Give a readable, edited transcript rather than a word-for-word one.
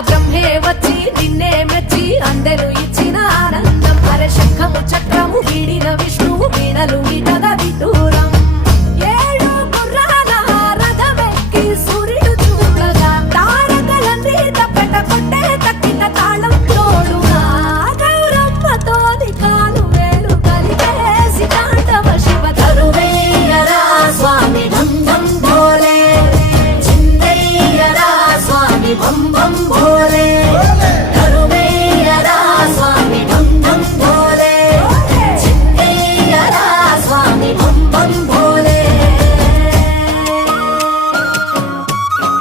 బ్రహ్మే వచ్చి నిన్నే మెచ్చి అందెలు ఇచ్చిన ఆనందం. అరే శంఖము చక్రము వీడిన విష్ణు